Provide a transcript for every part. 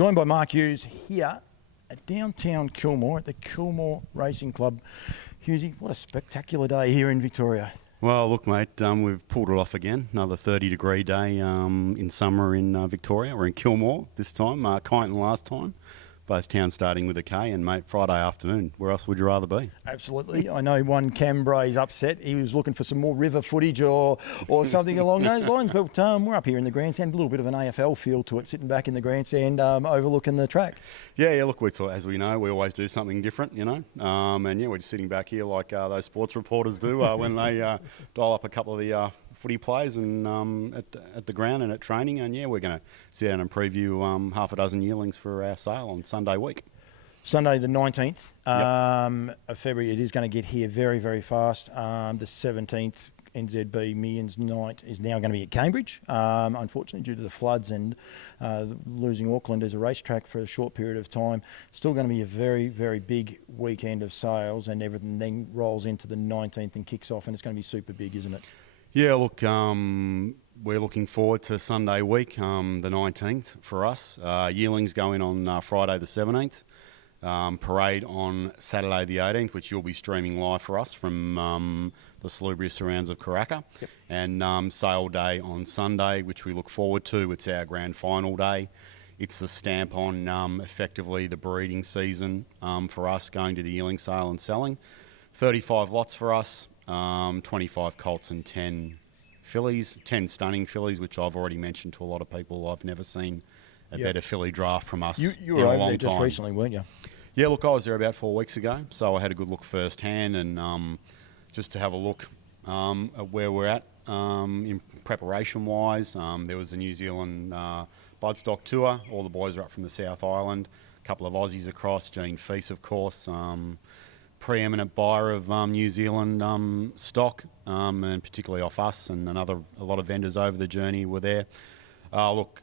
Joined by Mark Hughes here at downtown Kilmore at the Kilmore Racing Club. Hughesy, what a spectacular day here in Victoria. Well, look, mate, we've pulled it off again. Another 30-degree day in summer in Victoria. We're in Kilmore this time, Kyneton last time. Both towns starting with a K, and, mate, Friday afternoon. Where else would you rather be? Absolutely. I know one Cambray's upset. He was looking for some more river footage or something along those lines. But we're up here in the grandstand, a little bit of an AFL feel to it, sitting back in the grandstand overlooking the track. Yeah, look, as we know, we always do something different, you know. And, yeah, we're just sitting back here like those sports reporters do when they dial up a couple of the footy players and at the ground and at training. And, yeah, we're going to sit down and preview half a dozen yearlings for our sale on Sunday week. Sunday the 19th of February. It is going to get here very, very fast. The 17th NZB Millions Night is now going to be at Cambridge, unfortunately due to the floods and losing Auckland as a racetrack for a short period of time. Still going to be a very, very big weekend of sales, and everything then rolls into the 19th and kicks off, and it's going to be super big, isn't it? Yeah, look, we're looking forward to Sunday week, the 19th for us. Yearlings going on Friday the 17th. Parade on Saturday the 18th, which you'll be streaming live for us from the salubrious surrounds of Karaka. Yep. And sale day on Sunday, which we look forward to. It's our grand final day. It's the stamp on effectively the breeding season for us, going to the yearling sale and selling. 35 lots for us, 25 colts and 10 fillies, 10 stunning fillies, which I've already mentioned to a lot of people. I've never seen a better filly draft from us you were in a over long there just time. recently, weren't you? Yeah, look, I was there about 4 weeks ago, so I had a good look firsthand, and just to have a look at where we're at in preparation-wise. There was a New Zealand bloodstock tour. All the boys are up from the South Island. A couple of Aussies across. Gene Feast, of course, preeminent buyer of New Zealand stock, and particularly off us, and a lot of vendors over the journey were there. Look,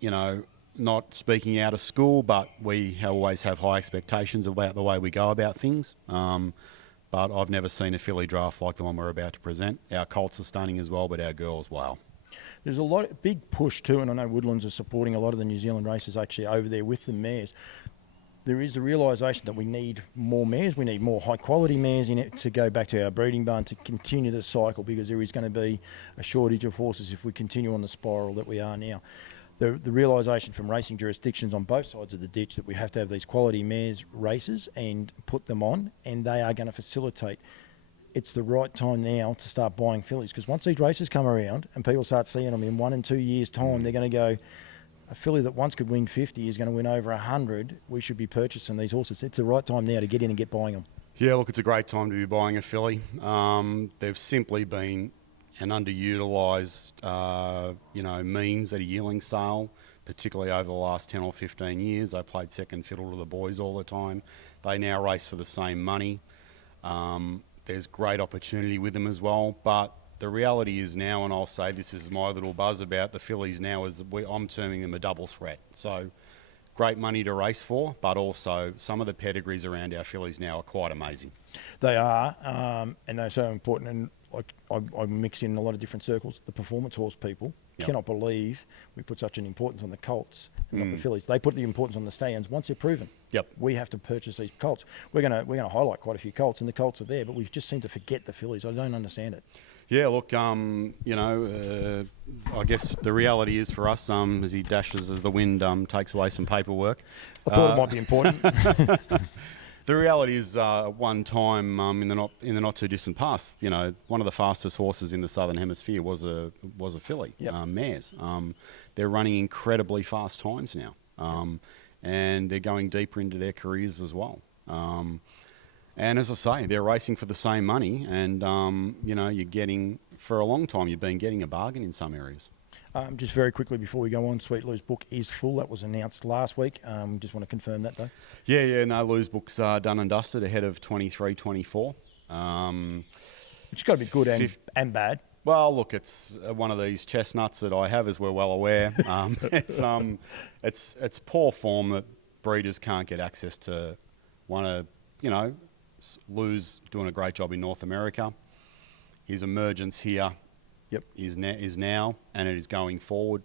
you know, not speaking out of school, but we always have high expectations about the way we go about things. But I've never seen a filly draft like the one we're about to present. Our colts are stunning as well, but our girls, wow. There's a big push too, and I know Woodlands are supporting a lot of the New Zealand races actually over there with the mares. There is the realisation that we need more mares. We need more high-quality mares in it to go back to our breeding barn to continue the cycle, because there is going to be a shortage of horses if we continue on the spiral that we are now. The realisation from racing jurisdictions on both sides of the ditch that we have to have these quality mares races and put them on, and they are going to facilitate. It's the right time now to start buying fillies, because once these races come around and people start seeing them in 1 and 2 years' time, they're going to go, a filly that once could win 50 is going to win over 100. We should be purchasing these horses. It's the right time now to get in and get buying them. Yeah, look, it's a great time to be buying a filly. They've simply been an underutilised, means at a yearling sale, particularly over the last 10 or 15 years. They played second fiddle to the boys all the time. They now race for the same money. There's great opportunity with them as well, but the reality is now, and I'll say this is my little buzz about the fillies now, is I'm terming them a double threat. So great money to race for, but also some of the pedigrees around our fillies now are quite amazing. They are, and they're so important. And I mix in a lot of different circles. The performance horse people cannot believe we put such an importance on the colts and not the fillies. They put the importance on the stallions once they're proven. Yep. We have to purchase these colts. We're gonna highlight quite a few colts, and the colts are there, but we just seem to forget the fillies. I don't understand it. Yeah, look, I guess the reality is for us, as he dashes as the wind takes away some paperwork. I thought it might be important. The reality is, one time in the not too distant past, you know, one of the fastest horses in the Southern Hemisphere was a filly, mares. They're running incredibly fast times now, and they're going deeper into their careers as well. And as I say, they're racing for the same money, and you're getting, for a long time, you've been getting a bargain in some areas. Just very quickly before we go on, Sweet Lou's book is full. That was announced last week. Just want to confirm that, though. No, Lou's book's done and dusted ahead of 23-24. It's got to be good and bad. Well, look, it's one of these chestnuts that I have, as we're well aware. It's poor form that breeders can't get access to. Lou's doing a great job in North America. His emergence here is now, and it is going forward.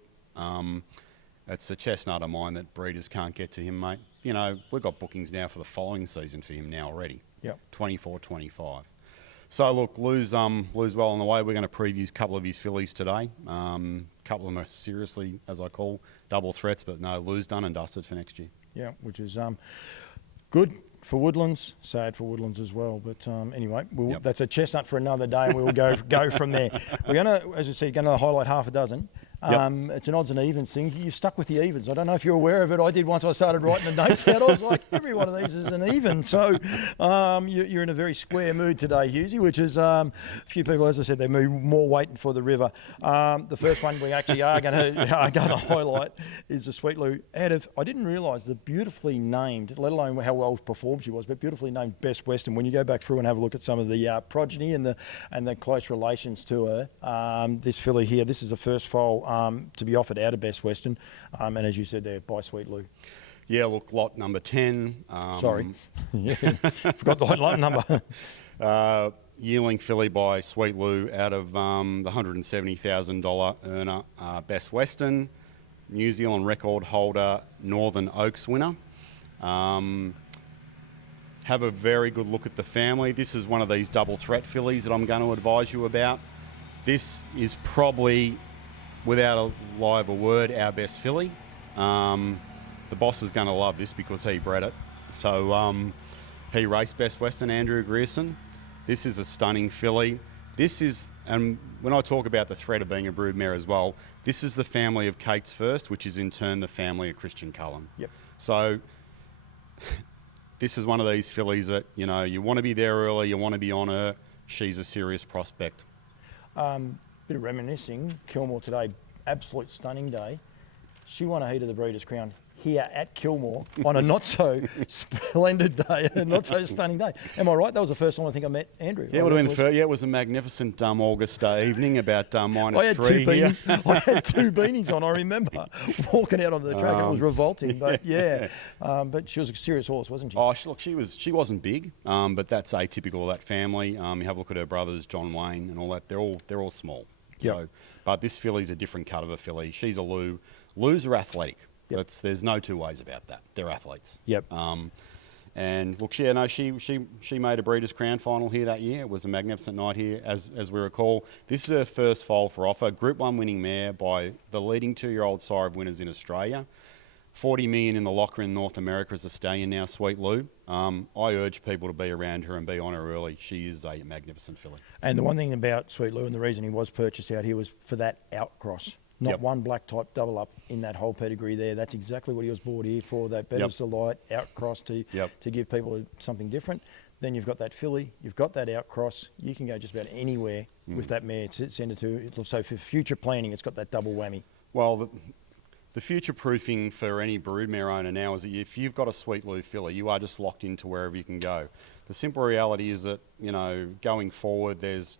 it's a chestnut of mine that breeders can't get to him, mate. You know, we've got bookings now for the following season for him now already. Yep. 24, 25. So look, Lou's well on the way. We're going to preview a couple of his fillies today. A couple of them are seriously, as I call, double threats, but no, Lou's done and dusted for next year. Yeah, which is good for Woodlands, sad for Woodlands as well. But anyway, that's a chestnut for another day, and we'll go from there. We're going to, as I said, going to highlight half a dozen. It's an odds and evens thing. You've stuck with the evens. I don't know if you're aware of it. I did once I started writing the notes out. I was like, every one of these is an even. So you're in a very square mood today, Hughesy, which is a few people, as I said, they're more waiting for the river. The first one we actually are going to highlight is the Sweet Lou. I didn't realise the beautifully named, let alone how well performed she was, but beautifully named Best Western. When you go back through and have a look at some of the progeny and the close relations to her, this filly here, this is the first foal to be offered out of Best Western, and as you said there, by Sweet Lou. Yeah, look, lot number 10. Sorry, forgot the lot number. Yearling filly by Sweet Lou out of the $170,000 earner, Best Western, New Zealand record holder, Northern Oaks winner. Have a very good look at the family. This is one of these double threat fillies that I'm going to advise you about. This is probably, without a lie of a word, our best filly. The boss is going to love this because he bred it. So he raced Best Western, Andrew Grierson. This is a stunning filly. This is, and when I talk about the threat of being a broodmare as well, this is the family of Kate's First, which is in turn the family of Christian Cullen. Yep. So this is one of these fillies that, you know, you want to be there early, you want to be on her. She's a serious prospect. Bit of reminiscing, Kilmore today, absolute stunning day. She won a heat of the Breeders' Crown here at Kilmore on a not so splendid day, a not so stunning day. Am I right? That was the first time I think I met Andrew. Yeah, it would have been the first. Yeah, it was a magnificent August evening, about -3 I had two here. beanies. I had two beanies on. I remember walking out on the track. It was revolting, but yeah. But she was a serious horse, wasn't she? Oh, look, she wasn't big, but that's atypical of that family. You have a look at her brothers, John Wayne, and all that. They're all small. So, Yep. but this filly's a different cut of a filly. She's a Lou. Lou's are athletic. Yep. There's no two ways about that. They're athletes. Yep. And look, she made a Breeders' Crown final here that year. It was a magnificent night here, as we recall. This is her first foal for offer. Group 1 winning mare by the leading 2-year-old sire of winners in Australia. 40 million in the locker in North America as a stallion now, Sweet Lou. I urge people to be around her and be on her early. She is a magnificent filly. And the one thing about Sweet Lou and the reason he was purchased out here was for that outcross. Not Yep. one black type double up in that whole pedigree there. That's exactly what he was bought here for, that Bettor's Delight outcross to give people something different. Then you've got that filly, you've got that outcross. You can go just about anywhere with that mare. Send it to. So for future planning, it's got that double whammy. Well, the future proofing for any broodmare owner now is that if you've got a Sweet Lou filly, you are just locked into wherever you can go. The simple reality is that, you know, going forward, there's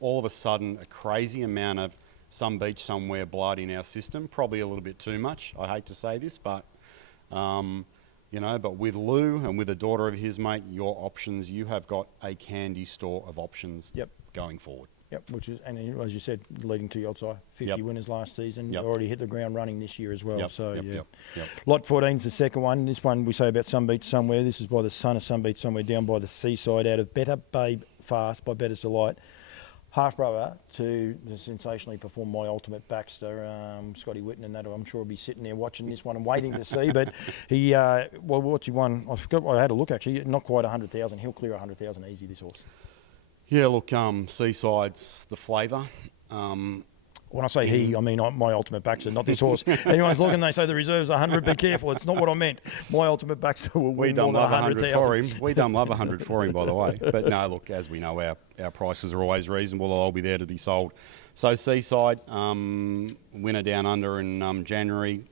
all of a sudden a crazy amount of some beach somewhere blood in our system, probably a little bit too much. I hate to say this, but you know, but with Lou and with a daughter of his, mate, your options, you have got a candy store of options. Yep. Going forward. Yep, which is, and as you said, leading to Yodsai, 50 winners last season. Yep. Already hit the ground running this year as well. Yep. So Yep. Lot 14 is the second one. This one we say about Some Beach Somewhere. This is by the son of Some Beach Somewhere down by the seaside out of Better Babe Fast by Bettor's Delight. Half brother to the sensationally performed My Ultimate Baxter, Scotty Whitten, and that I'm sure will be sitting there watching this one and waiting to see. But he, well, what's he won? I forgot. I had a look actually. Not quite 100,000. He'll clear 100,000 easy. This horse. Yeah, look, Seaside's the flavour. When I say he, I mean My Ultimate Baxter, not this horse. Anyone's looking, they say the reserve's 100. Be careful, it's not what I meant. My Ultimate Baxter will win more than 100,000 for him. We don't love 100 for him, by the way. But no, look, as we know, our prices are always reasonable. They'll all be there to be sold. So Seaside, winner down under in January.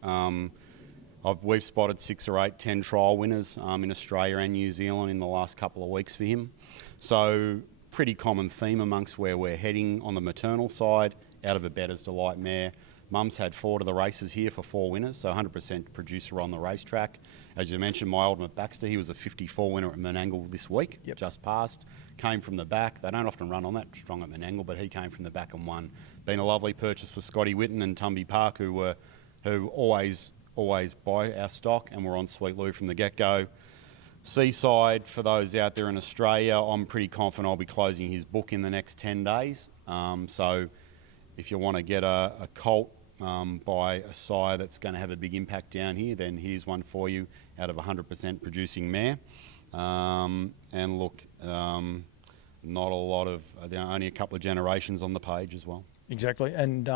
We've spotted 6 or 8, 10 trial winners in Australia and New Zealand in the last couple of weeks for him. So pretty common theme amongst where we're heading on the maternal side, out of a Bettor's Delight mare. Mum's had 4 to the races here for 4 winners, so 100% producer on the racetrack. As you mentioned, My Ultimate Baxter, he was a 54 winner at Menangle this week, just passed. Came from the back. They don't often run on that strong at Menangle, but he came from the back and won. Been a lovely purchase for Scotty Whitten and Tumby Park, who were who always buy our stock, and we're on Sweet Lou from the get-go. Seaside, for those out there in Australia, I'm pretty confident I'll be closing his book in the next 10 days. So if you want to get a colt by a sire that's going to have a big impact down here, then here's one for you out of 100% producing mare. And look, not a lot of, there are only a couple of generations on the page as well. Exactly, and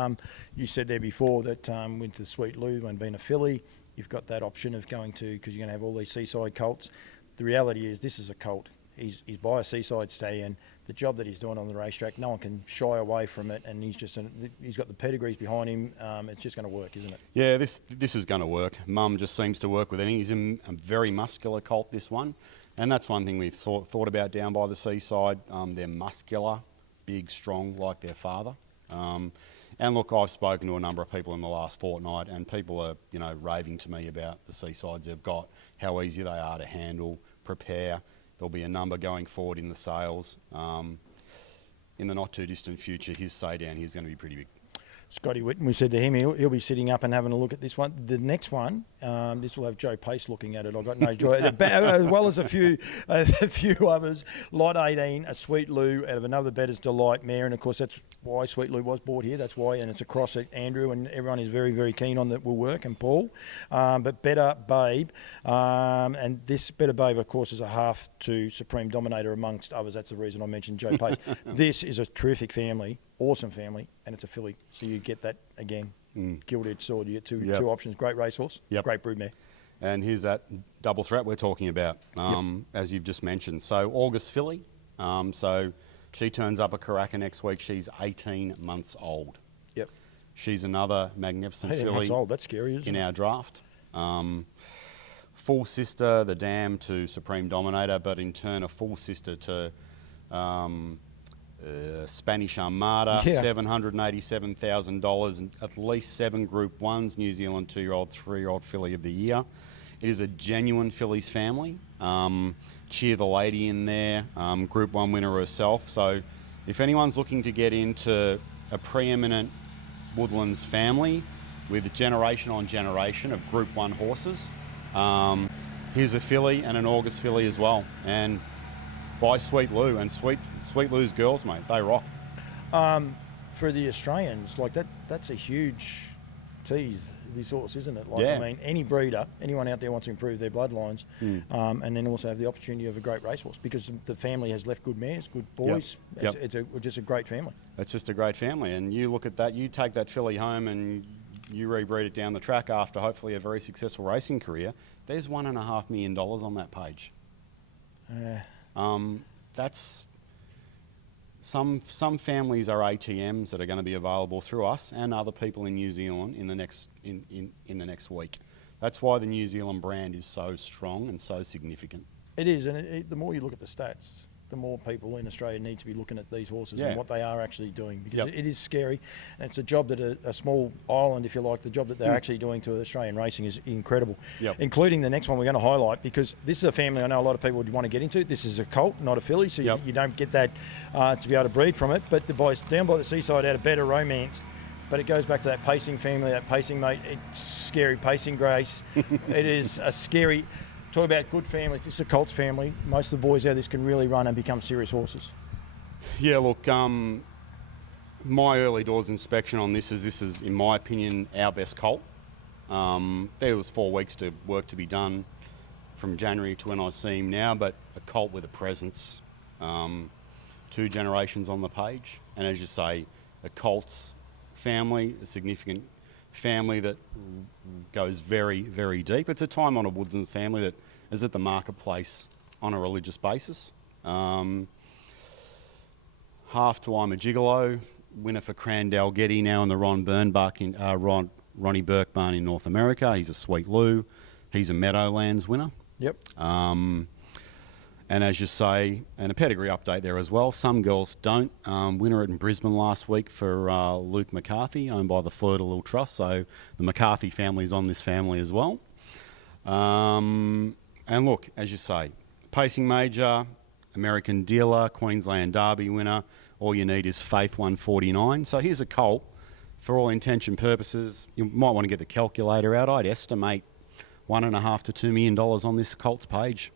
you said there before that with the Sweet Lou and being a filly, you've got that option of going to, because you're going to have all these seaside colts. The reality is this is a colt. He's by a seaside stallion. The job that he's doing on the racetrack, no one can shy away from it, and he's got the pedigrees behind him. It's just going to work, isn't it? Yeah, this is going to work. Mum just seems to work with anything. He's a very muscular colt, this one, and that's one thing we've thought about down by the seaside. They're muscular, big, strong, like their father. And look, I've spoken to a number of people in the last fortnight, and people are, raving to me about the seasides they've got, how easy they are to handle, prepare. There'll be a number going forward in the sales. In the not too distant future, his say down here is going to be pretty big. Scotty Whitten, we said to him, he'll be sitting up and having a look at this one. The next one, this will have Joe Pace looking at it. I've got no joy, as well as a few others. Lot 18, a Sweet Lou out of another Bettor's Delight mare, and of course that's why Sweet Lou was bought here. That's why, and it's across at Andrew, and everyone is very, very keen on that. Will work, and Paul, but Better Babe, and this Better Babe, of course, is a half to Supreme Dominator amongst others. That's the reason I mentioned Joe Pace. This is a terrific family. Awesome family, and it's a filly, so you get that again. Gilt-edged sword. You get two options. Great racehorse, great broodmare. And here's that double threat we're talking about, as you've just mentioned. So August filly, so she turns up at Karaka next week. She's 18 months old. Yep. She's another magnificent filly. 18 months old. That's scary, isn't it? In our draft. Full sister, the dam, to Supreme Dominator, but in turn a full sister to Spanish Armada, $787,000, and at least 7 Group 1s, New Zealand 2-year-old, 3-year-old filly of the year. It is a genuine fillies family. Cheer the lady in there, Group 1 winner herself. So if anyone's looking to get into a preeminent Woodlands family with generation on generation of Group 1 horses, here's a filly and an August filly as well. And by Sweet Lou, and Sweet Lou's girls, mate, they rock. For the Australians, like that's a huge tease, this horse, isn't it? Like, yeah. I mean, any breeder, anyone out there wants to improve their bloodlines, and then also have the opportunity of a great racehorse, because the family has left good mares, good boys. Yep. It's just a great family. It's just a great family, and you look at that, you take that filly home and you rebreed it down the track after hopefully a very successful racing career. There's $1.5 million on that page. That's some families are ATMs that are going to be available through us and other people in New Zealand in the next week. That's why the New Zealand brand is so strong and so significant. It is, and the more you look at the stats, the more people in Australia need to be looking at these horses and what they are actually doing, because it is scary, and it's a job that a small island, if you like, the job that they're actually doing to Australian racing is incredible, including the next one we're going to highlight, because this is a family I know a lot of people would want to get into. This is a colt, not a filly, so you don't get that to be able to breed from it, but the boys down by the seaside had a Better Romance. But it goes back to that pacing family, that pacing mate. It's scary, Pacing Grace. It is a scary... Talk about good families. This is a Colts family. Most of the boys out of this can really run and become serious horses. Yeah, look, my early doors inspection on this is, in my opinion, our best colt. There was 4 weeks to work to be done from January to when I see him now, but a colt with a presence, 2 generations on the page, and as you say, a Colts family, a significant family that goes very, very deep. It's a time-honoured Woodlands family that is at the marketplace on a religious basis. Half to I'm a Gigolo, winner for Crandall Getty now in the Ronnie Burke barn in North America. He's a Sweet Lou. He's a Meadowlands winner. Yep. And as you say, and a pedigree update there as well. Some girls don't. Winner in Brisbane last week for Luke McCarthy, owned by the Fleur de Lille Trust. So the McCarthy family is on this family as well. And look, as you say, Pacing Major, American Dealer, Queensland Derby winner. All you need is Faith 149. So here's a colt for all intention purposes, you might want to get the calculator out. I'd estimate $1.5 to $2 million on this colt's page.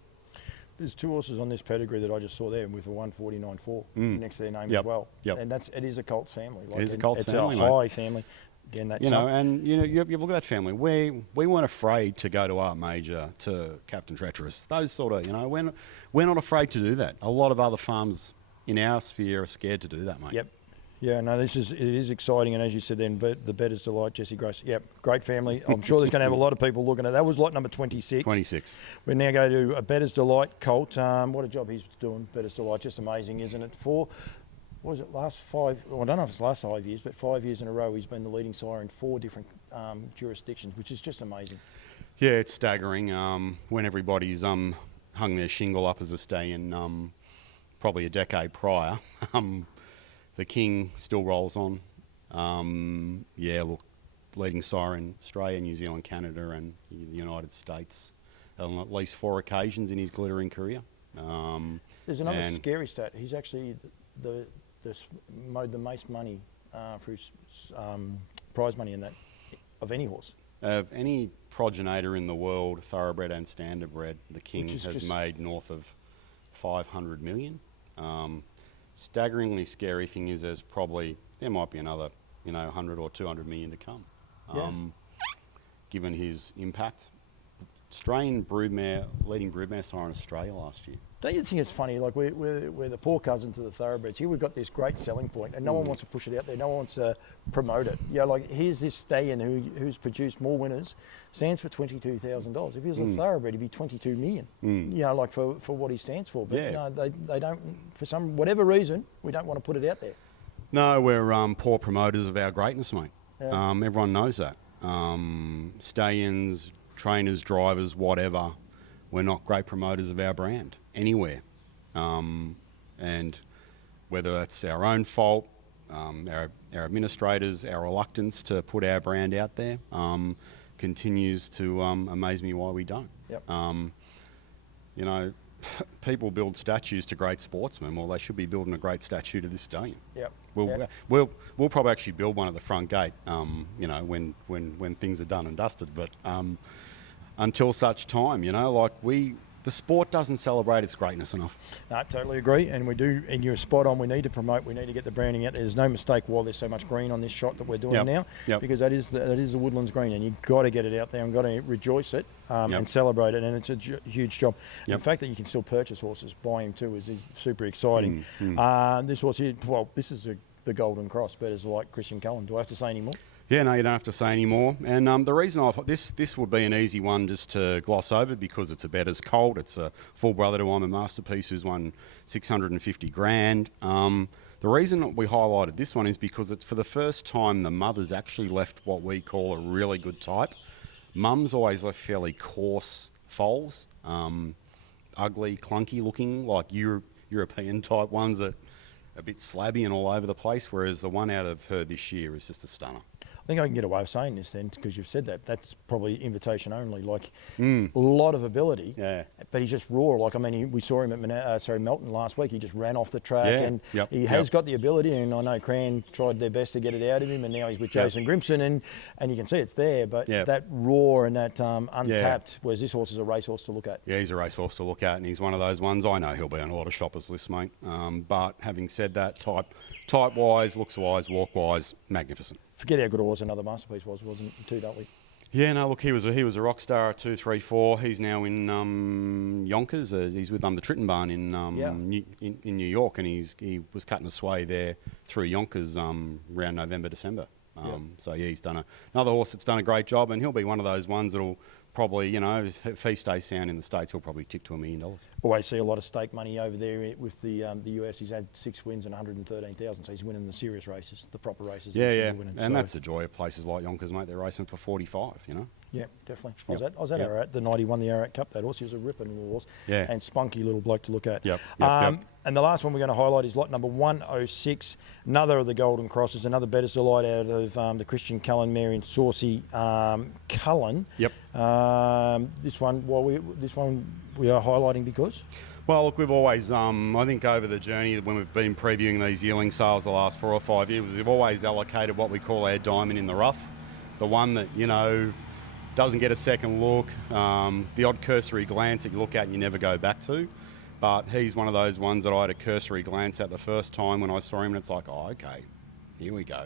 There's 2 horses on this pedigree that I just saw there with a 149.4 next to their name as well. Yep. And it is a Colts family. It is a Colts family, It's a high family. Again, that's you look at that family. We weren't afraid to go to Art Major, to Captain Treacherous. Those sort of, we're not afraid to do that. A lot of other farms in our sphere are scared to do that, mate. Yep. Yeah, no, it is exciting, and as you said then, the Bettor's Delight, Jesse Grace. Yep, great family. I'm sure there's going to have a lot of people looking at that. Was lot number 26. 26. We now go to a Bettor's Delight colt. What a job he's doing, Bettor's Delight. Just amazing, isn't it? What was it, last 5, well, I don't know if it's the last 5 years, but 5 years in a row he's been the leading sire in 4 different jurisdictions, which is just amazing. Yeah, it's staggering. When everybody's hung their shingle up as a stay-in probably a decade prior, the King still rolls on. Leading sire in Australia, New Zealand, Canada and the United States on at least 4 occasions in his glittering career. There's another scary stat. He's actually made the most money for his prize money in that of any horse. Of any progenitor in the world, thoroughbred and standardbred, the King has made north of 500 million. Staggeringly scary thing is there might be another 100 or 200 million to come. Given his impact. Australian leading broodmare sire in Australia last year. Don't you think it's funny? Like we're the poor cousins of the thoroughbreds. Here we've got this great selling point, and no one wants to push it out there. No one wants to promote it. Like here's this stay-in who's produced more winners, stands for $22,000. If he was a thoroughbred, he'd be 22 million. For what he stands for. But no, they don't. For whatever reason, we don't want to put it out there. No, we're poor promoters of our greatness, mate. Yeah. Everyone knows that. Stay-ins, trainers, drivers, whatever. We're not great promoters of our brand anywhere. And whether that's our own fault, our administrators, our reluctance to put our brand out there continues to amaze me why we don't. Yep. People build statues to great sportsmen. Well, they should be building a great statue to this stallion. Yep. We'll probably actually build one at the front gate, when things are done and dusted. But until such time, the sport doesn't celebrate its greatness enough. No, I totally agree, and we do. And you're spot on. We need to promote. We need to get the branding out there. There's no mistake why there's so much green on this shot that we're doing now, because that is the Woodlands green, and you've got to get it out there and got to rejoice it and celebrate it. And it's a huge job. The fact that you can still purchase horses, buy him too, is super exciting. This horse here, this is the Golden Cross, but it's like Christian Cullen. Do I have to say any more? Yeah, no, you don't have to say any more. And the reason I thought this would be an easy one just to gloss over, because it's a Bettor's colt. It's a full brother to I'm a Masterpiece who's won 650 grand. The reason that we highlighted this one is because it's for the first time the mother's actually left what we call a really good type. Mum's always left fairly coarse foals, ugly, clunky looking, like European type ones that are a bit slabby and all over the place, whereas the one out of her this year is just a stunner. I think I can get away with saying this then, because you've said that. That's probably invitation only. Like a lot of ability, but he's just raw. Like we saw him at Melton last week. He just ran off the track, and he has got the ability. And I know Cran tried their best to get it out of him, and now he's with Jason Grimson, and you can see it's there. But that raw and that untapped, whereas this horse is a racehorse to look at. Yeah, he's a racehorse to look at, and he's one of those ones. I know he'll be on a lot of shoppers' lists, mate. But having said that, type-wise, looks-wise, walk-wise, magnificent. Forget how good a horse Another Masterpiece wasn't it too, don't we? Yeah, no, look, he was a rock star at 2, 3, 4. He's now in Yonkers. He's with the Tritton Barn in New York, and he was cutting a sway there through Yonkers around November, December. So he's done another horse that's done a great job, and he'll be one of those ones that'll probably, if he stays sound in the States, he'll probably tick to $1 million. Always see a lot of stake money over there with the US. He's had 6 wins and 113,000, so he's winning the serious races, the proper races. And that's the joy of places like Yonkers, mate. They're racing for 45, Yeah, definitely. Yep. I was at Yep. Ararat the night he won the Ararat Cup. That horse, he was a ripping little horse, Yeah. and spunky little bloke to look at. Yep, yep. And the last one we're going to highlight is lot number 106, another of the Golden Crosses, another better delight out of the Christian Cullen mare in Saucy Cullen. Yep. This one we are highlighting because. Well, look, we've always, I think over the journey when we've been previewing these yearling sales the last 4 or 5 years, we've always allocated what we call our diamond in the rough, the one that, you know, doesn't get a second look, the odd cursory glance that you look at and you never go back to. But he's one of those ones that I had a cursory glance at the first time when I saw him, and it's like, oh, okay, here we go.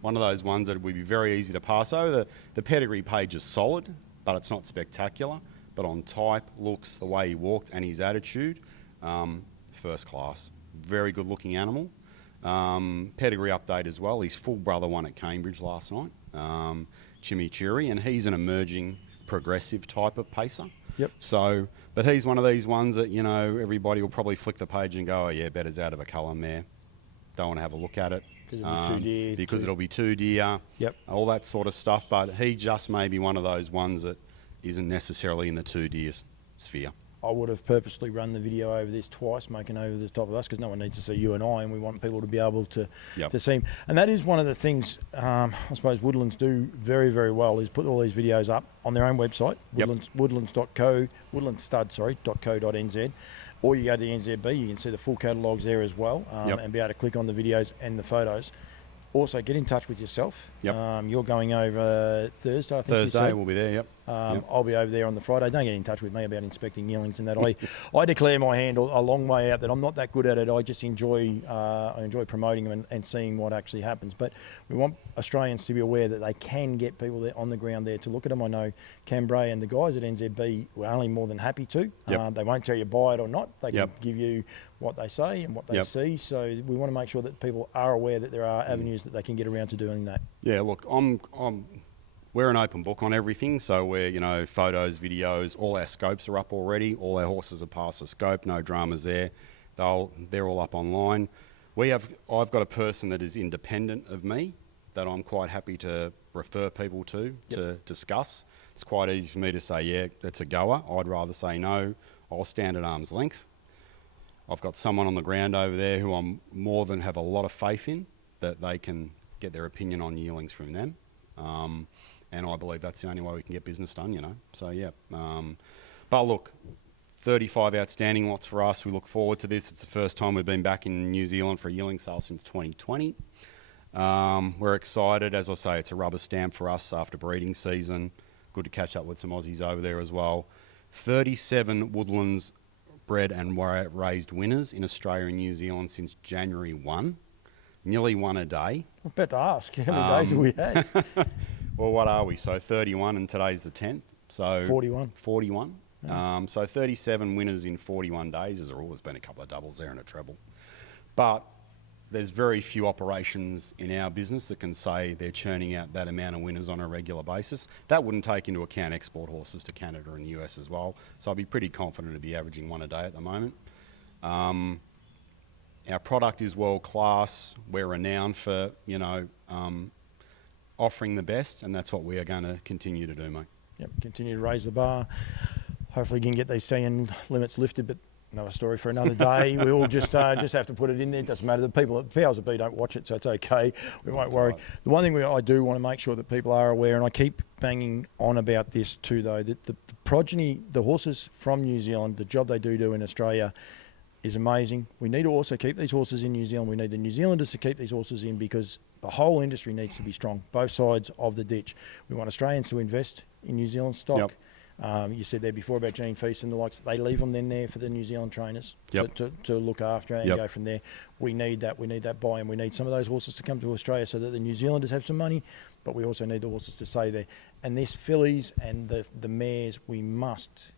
One of those ones that would be very easy to pass over. The pedigree page is solid, but it's not spectacular. But on type, looks, the way he walked and his attitude, first class. Very good looking animal. Pedigree update as well. His full brother won at Cambridge last night, Chimichurri, and he's an emerging progressive type of pacer. Yep. So, but he's one of these ones that, you know, everybody will probably flick the page and go, oh yeah, better's out of a Cullen mare. Don't want to have a look at it. Because it'll be too dear. Yep. All that sort of stuff. But he just may be one of those ones that isn't necessarily in the too dear sphere. I would have purposely run the video over this twice, making over the top of us, because no one needs to see you and I, and we want people to be able to see him. And that is one of the things I suppose Woodlands do very, very well, is put all these videos up on their own website, woodlands.co.nz, or you go to the NZB, you can see the full catalogues there as well, and be able to click on the videos and the photos. Also, get in touch with yourself. Yep. You're going over Thursday, I think you said. Thursday, we'll be there, yep. I'll be over there on the Friday. Don't get in touch with me about inspecting yearlings and that. I declare my hand a long way out that I'm not that good at it. I just enjoy promoting them and seeing what actually happens. But we want Australians to be aware that they can get people there on the ground there to look at them. I know Cambrai and the guys at NZB were only more than happy to. Yep. They won't tell you buy it or not. They can Yep. give you what they say and what they Yep. see. So we want to make sure that people are aware that there are avenues that they can get around to doing that. Yeah, look, we're an open book on everything, so we're, you know, photos, videos, all our scopes are up already, all our horses are past the scope, no dramas there. They're all up online. I've got a person that is independent of me that I'm quite happy to refer people to discuss. It's quite easy for me to say, yeah, that's a goer. I'd rather say no, I'll stand at arm's length. I've got someone on the ground over there who I'm more than have a lot of faith in, that they can get their opinion on yearlings from them. And I believe that's the only way we can get business done, you know. So, yeah. But look, 35 outstanding lots for us. We look forward to this. It's the first time we've been back in New Zealand for a yearling sale since 2020. We're excited. As I say, it's a rubber stamp for us after breeding season. Good to catch up with some Aussies over there as well. 37 Woodlands bred and raised winners in Australia and New Zealand since January 1. Nearly one a day. I'm about to ask, how many days have we had? Well, what are we? So 31, and today's the 10th. So 41. 41. Yeah. So 37 winners in 41 days. There's always been a couple of doubles there and a treble. But there's very few operations in our business that can say they're churning out that amount of winners on a regular basis. That wouldn't take into account export horses to Canada and the US as well. So I'd be pretty confident to be averaging one a day at the moment. Our product is world class. We're renowned for, you know, offering the best, and that's what we are going to continue to do, mate. Yep, continue to raise the bar. Hopefully, you can get these staying limits lifted, but another story for another day. We all just have to put it in there. It doesn't matter. The people at Powers of B don't watch it, so it's okay. We won't worry. Right. The one thing I do want to make sure that people are aware, and I keep banging on about this too, though, that the progeny, the horses from New Zealand, the job they do in Australia is amazing. We need to also keep these horses in New Zealand. We need the New Zealanders to keep these horses in, because the whole industry needs to be strong, both sides of the ditch. We want Australians to invest in New Zealand stock. Yep. You said there before about Gene Feast and the likes. They leave them then there for the New Zealand trainers to look after and go from there. We need that. We need that buy-in. We need some of those horses to come to Australia so that the New Zealanders have some money, but we also need the horses to stay there. And this fillies and the mares, we must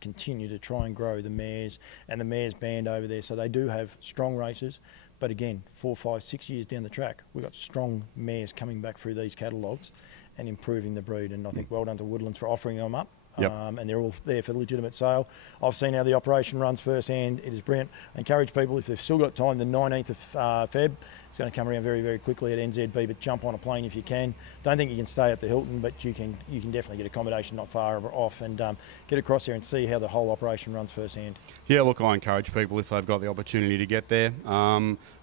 continue to try and grow the mares and the mares band over there, so they do have strong races. But again, 4, 5, 6 years down the track, we've got strong mares coming back through these catalogues and improving the breed. And I think well done to Woodlands for offering them up. Yep. And they're all there for legitimate sale. I've seen how the operation runs firsthand. It is brilliant. I encourage people, if they've still got time, the 19th of Feb, it's going to come around very, very quickly at NZB, but jump on a plane if you can. Don't think you can stay at the Hilton, but you can definitely get accommodation not far off and get across there and see how the whole operation runs firsthand. Yeah, look, I encourage people, if they've got the opportunity to get there.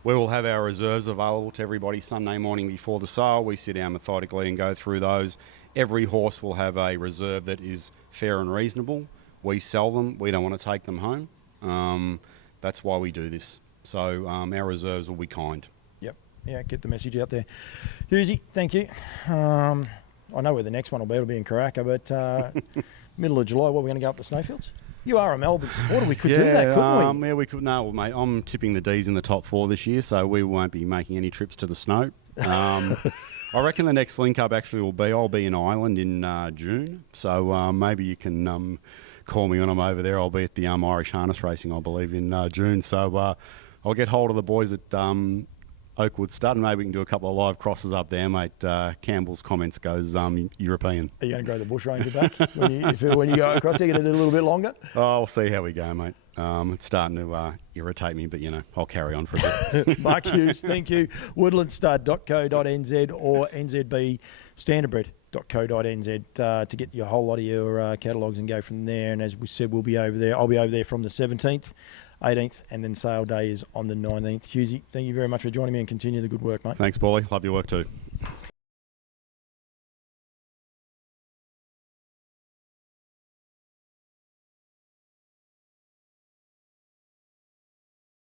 We will have our reserves available to everybody Sunday morning before the sale. We sit down methodically and go through those. Every horse will have a reserve that is fair and reasonable. We sell them. We don't want to take them home. That's why we do this. So our reserves will be kind. Yep. Yeah, get the message out there. Hughesy, thank you. I know where the next one will be. It'll be in Karaka, but middle of July, we're going to go up to Snowfields? You are a Melbourne supporter. We could do that, couldn't we? Yeah, we could. No, mate, I'm tipping the D's in the top 4 this year, so we won't be making any trips to the snow. I reckon the next link-up actually will be, I'll be in Ireland in June, so maybe you can call me when I'm over there. I'll be at the Irish Harness Racing, I believe, in June, so I'll get hold of the boys at Oakwood Stud, and maybe we can do a couple of live crosses up there, mate. Campbell's comments goes European. Are you going to grow the bush ranger back when you go across there? Going to do a little bit longer? Oh, we'll see how we go, mate. It's starting to irritate me, but, I'll carry on for a bit. Mark Hughes, thank you. woodlandstud.co.nz or NZB Standardbred.co.nz to get your whole lot of your catalogues and go from there. And as we said, we'll be over there. I'll be over there from the 17th. 18th, and then sale day is on the 19th. Hughesy, thank you very much for joining me and continue the good work, mate. Thanks, Paulie. Love your work too.